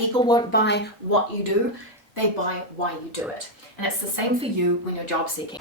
People won't buy what you do, they buy why you do it. And it's the same for you when you're job seeking.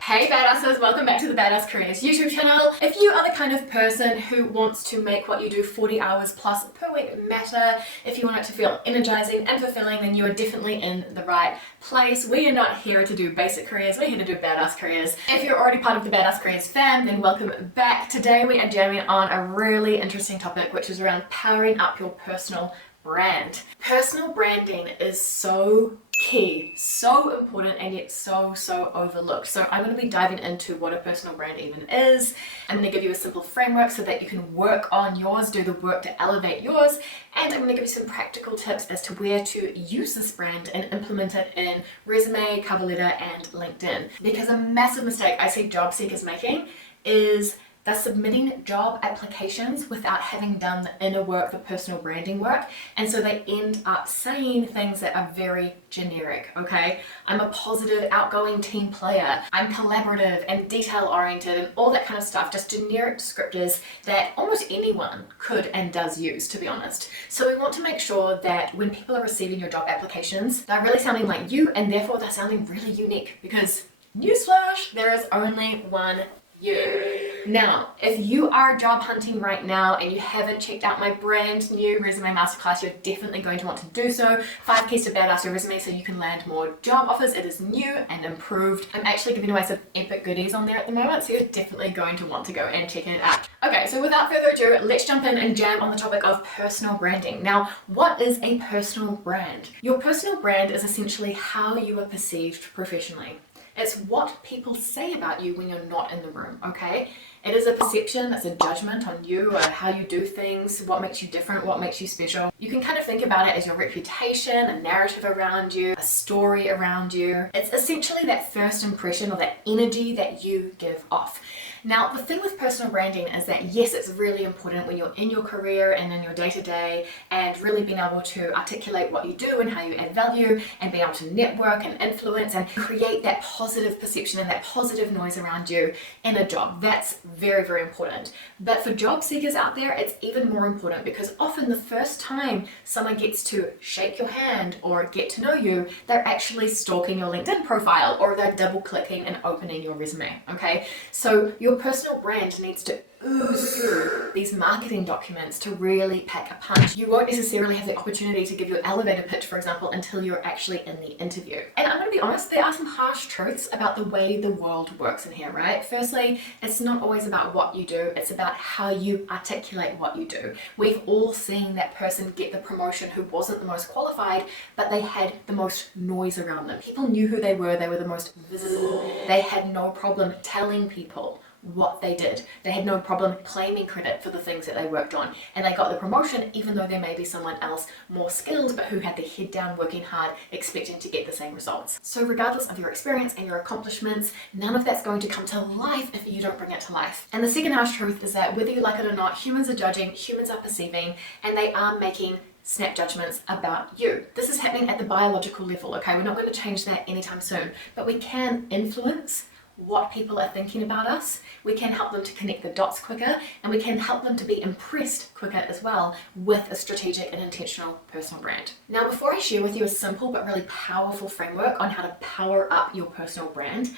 Hey badasses, welcome back to the Badass Careers YouTube channel. If you are the kind of person who wants to make what you do 40 hours plus per week matter, if you want it to feel energizing and fulfilling, then you are definitely in the right place. We are not here to do basic careers, we're here to do badass careers. If you're already part of the Badass Careers fam, then welcome back. Today we are jamming on a really interesting topic, which is around powering up your personal brand. Personal branding is so key, so important, and yet so overlooked. So I'm going to be diving into what a personal brand even is. I'm going to give you a simple framework so that you can work on yours, do the work to elevate yours, and I'm going to give you some practical tips as to where to use this brand and implement it in resume, cover letter, and LinkedIn. Because a massive mistake I see job seekers making is they're submitting job applications without having done the inner work, the personal branding work, and so they end up saying things that are very generic, okay? I'm a positive, outgoing team player, I'm collaborative and detail-oriented and all that kind of stuff, just generic descriptors that almost anyone could and does use, to be honest. So we want to make sure that when people are receiving your job applications, they're really sounding like you, and therefore they're sounding really unique, because newsflash, there is only one you. Now, if you are job hunting right now and you haven't checked out my brand new resume masterclass, you're definitely going to want to do so. 5 keys to badass your resume so you can land more job offers. It is new and improved. I'm actually giving away some epic goodies on there at the moment, so you're definitely going to want to go and check it out. Okay, so without further ado, let's jump in and jam on the topic of personal branding. Now, what is a personal brand? Your personal brand is essentially how you are perceived professionally. It's what people say about you when you're not in the room, okay? It is a perception, it's a judgment on you, or how you do things, what makes you different, what makes you special. You can kind of think about it as your reputation, a narrative around you, a story around you. It's essentially that first impression or that energy that you give off. Now, the thing with personal branding is that yes, it's really important when you're in your career and in your day-to-day and really being able to articulate what you do and how you add value and being able to network and influence and create that positive perception and that positive noise around you in a job. That's very important. But for job seekers out there, it's even more important because often the first time someone gets to shake your hand or get to know you, they're actually stalking your LinkedIn profile or they're double clicking and opening your resume, okay? So your personal brand needs to ooze through these marketing documents to really pack a punch. You won't necessarily have the opportunity to give your elevator pitch, for example, until you're actually in the interview. And I'm going to be honest, there are some harsh truths about the way the world works in here, right? Firstly, it's not always about what you do, it's about how you articulate what you do. We've all seen that person get the promotion who wasn't the most qualified, but they had the most noise around them. People knew who they were the most visible. They had no problem telling people what they did. They had no problem claiming credit for the things that they worked on, and they got the promotion even though there may be someone else more skilled but who had their head down working hard expecting to get the same results. So regardless of your experience and your accomplishments, none of that's going to come to life if you don't bring it to life. And the second harsh truth is that whether you like it or not, humans are judging, humans are perceiving, and they are making snap judgments about you. This is happening at the biological level, okay? We're not going to change that anytime soon, but we can influence what people are thinking about us. We can help them to connect the dots quicker, and we can help them to be impressed quicker as well with a strategic and intentional personal brand. Now, before I share with you a simple but really powerful framework on how to power up your personal brand,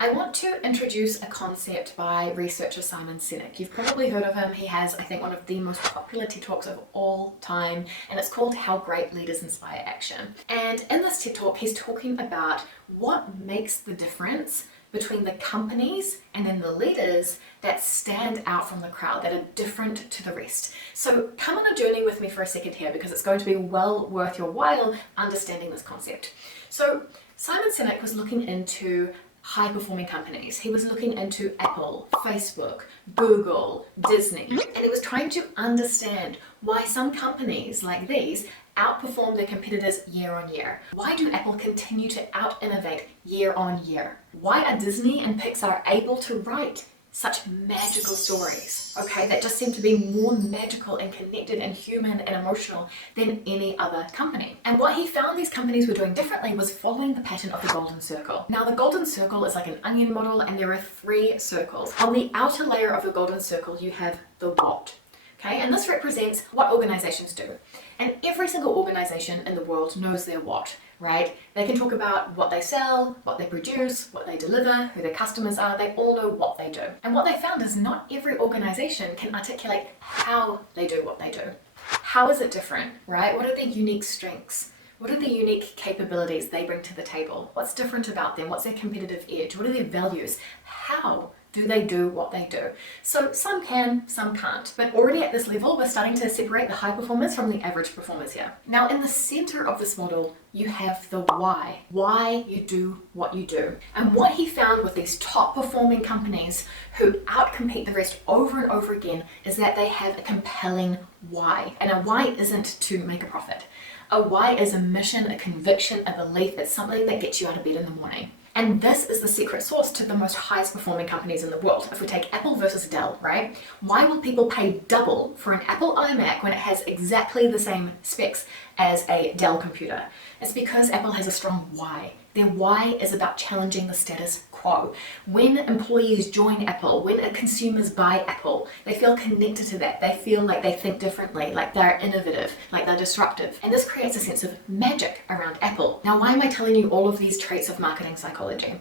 I want to introduce a concept by researcher Simon Sinek. You've probably heard of him. He has, I think, one of the most popular TED Talks of all time, and it's called How Great Leaders Inspire Action. And in this TED Talk, he's talking about what makes the difference between the companies and then the leaders that stand out from the crowd, that are different to the rest. So come on a journey with me for a second here, because it's going to be well worth your while understanding this concept. So Simon Sinek was looking into high-performing companies. He was looking into Apple, Facebook, Google, Disney, and he was trying to understand why some companies like these outperform their competitors year on year. Why do Apple continue to out-innovate year on year? Why are Disney and Pixar able to write such magical stories, okay, that just seem to be more magical and connected and human and emotional than any other company. And what he found these companies were doing differently was following the pattern of the golden circle. Now, the golden circle is like an onion model, and there are 3 circles. On the outer layer of the golden circle, you have the what. Okay, and this represents what organizations do. And every single organization in the world knows their what, right? They can talk about what they sell, what they produce, what they deliver, who their customers are. They all know what they do. And what they found is not every organization can articulate how they do what they do. How is it different, right? What are their unique strengths? What are the unique capabilities they bring to the table? What's different about them? What's their competitive edge? What are their values? How do they do what they do? So some can, some can't. But already at this level, we're starting to separate the high performers from the average performers here. Now, in the center of this model, you have the why. Why you do what you do. And what he found with these top performing companies who outcompete the rest over and over again is that they have a compelling why. And a why isn't to make a profit. A why is a mission, a conviction, a belief. It's something that gets you out of bed in the morning. And this is the secret sauce to the most highest performing companies in the world. If we take Apple versus Dell, right? Why will people pay double for an Apple iMac when it has exactly the same specs as a Dell computer? It's because Apple has a strong why. Their why is about challenging the status quo. When employees join Apple, when consumers buy Apple, they feel connected to that. They feel like they think differently, like they're innovative, like they're disruptive. And this creates a sense of magic around Apple. Now, why am I telling you all of these traits of marketing psychology?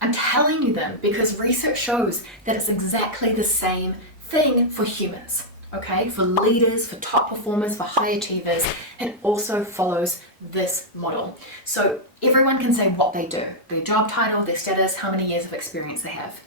I'm telling you them because research shows that it's exactly the same thing for humans. Okay, for leaders, for top performers, for high achievers, and also follows this model. So everyone can say what they do, their job title, their status, how many years of experience they have.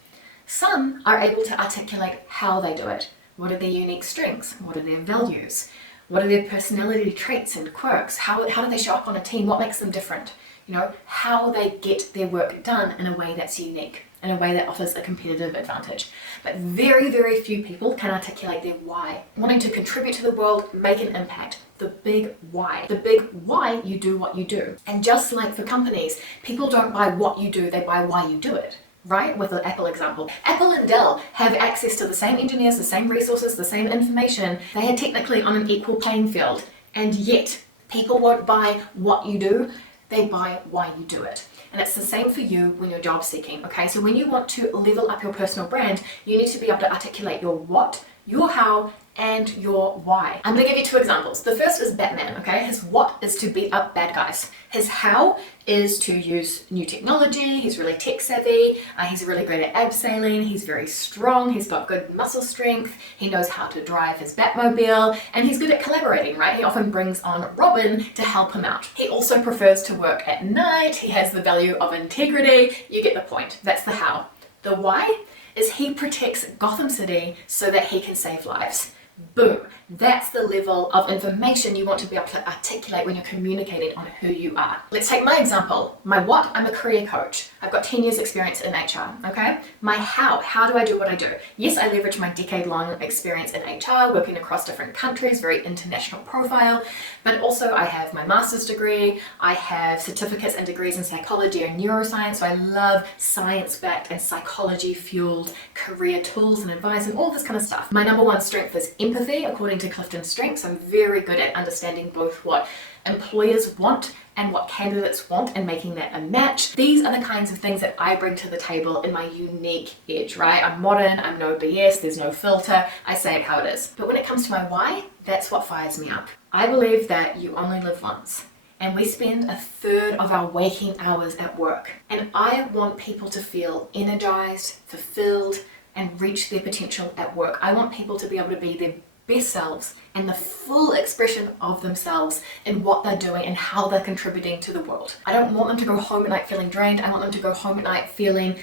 Some are able to articulate how they do it. What are their unique strengths? What are their values? What are their personality traits and quirks? How do they show up on a team? What makes them different? You know, how they get their work done in a way that's unique, in a way that offers a competitive advantage. But very, very few people can articulate their why. Wanting to contribute to the world, make an impact. The big why. The big why you do what you do. And just like for companies, people don't buy what you do, they buy why you do it. Right? With the Apple example. Apple and Dell have access to the same engineers, the same resources, the same information. They are technically on an equal playing field. And yet, people won't buy what you do, they buy why you do it. And it's the same for you when you're job seeking, okay? So when you want to level up your personal brand, you need to be able to articulate your what, your how, and your why. I'm gonna give you 2 examples. The first is Batman, okay? His what is to beat up bad guys. His how is to use new technology. He's really tech savvy. He's really great at abseiling. He's very strong. He's got good muscle strength. He knows how to drive his Batmobile, and he's good at collaborating, right? He often brings on Robin to help him out. He also prefers to work at night. He has the value of integrity. You get the point. That's the how. The why is he protects Gotham City so that he can save lives. Boom. That's the level of information you want to be able to articulate when you're communicating on who you are. Let's take my example. My what? I'm a career coach. I've got 10 years experience in HR, okay? My how do I do what I do? Yes, I leverage my decade-long experience in HR, working across different countries, very international profile, but also I have my master's degree, I have certificates and degrees in psychology and neuroscience, so I love science-backed and psychology-fueled career tools and advice and all this kind of stuff. My number 1 strength is empathy, according to Clifton's Strengths. I'm very good at understanding both what employers want and what candidates want and making that a match. These are the kinds of things that I bring to the table in my unique edge, right? I'm modern, I'm no BS, there's no filter, I say it how it is. But when it comes to my why, that's what fires me up. I believe that you only live once. And we spend 1/3 of our waking hours at work. And I want people to feel energized, fulfilled, and reach their potential at work. I want people to be able to be their best selves and the full expression of themselves in what they're doing and how they're contributing to the world. I don't want them to go home at night feeling drained. I want them to go home at night feeling,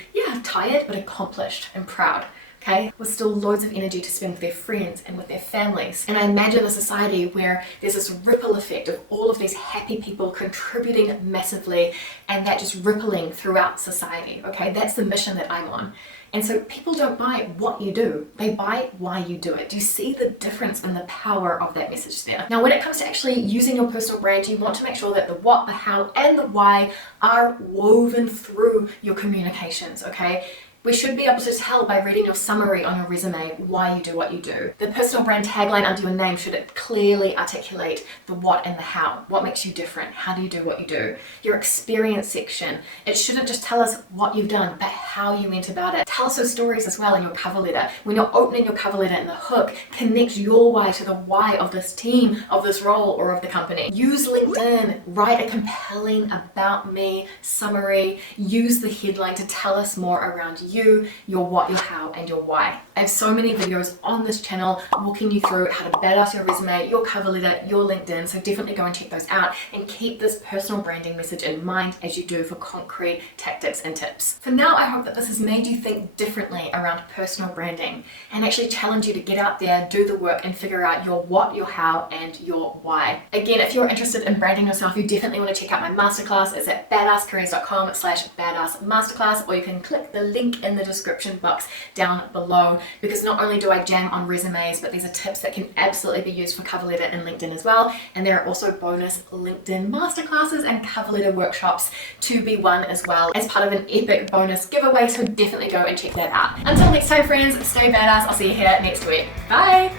tired, but accomplished and proud. Okay, with still loads of energy to spend with their friends and with their families. And I imagine a society where there's this ripple effect of all of these happy people contributing massively and that just rippling throughout society. Okay, that's the mission that I'm on. And so people don't buy what you do, they buy why you do it. Do you see the difference in the power of that message there? Now, when it comes to actually using your personal brand, you want to make sure that the what, the how, and the why are woven through your communications, okay? We should be able to tell by reading your summary on your resume why you do what you do. The personal brand tagline under your name should clearly articulate the what and the how. What makes you different? How do you do what you do? Your experience section, it shouldn't just tell us what you've done, but how you went about it. Tell us those stories as well in your cover letter. When you're opening your cover letter in the hook, connect your why to the why of this team, of this role, or of the company. Use LinkedIn. Write a compelling about me summary. Use the headline to tell us more around you, your what, your how, and your why. I have so many videos on this channel walking you through how to badass your resume, your cover letter, your LinkedIn, so definitely go and check those out and keep this personal branding message in mind as you do for concrete tactics and tips. For now, I hope that this has made you think differently around personal branding and actually challenge you to get out there, do the work, and figure out your what, your how, and your why. Again, if you're interested in branding yourself, you definitely want to check out my masterclass. It's at badasscareers.com/badassmasterclass, or you can click the link in the description box down below, because not only do I jam on resumes, but these are tips that can absolutely be used for cover letter and LinkedIn as well. And there are also bonus LinkedIn masterclasses and cover letter workshops to be won as well as part of an epic bonus giveaway. So definitely go and check that out. Until next time, friends, stay badass. I'll see you here next week. Bye.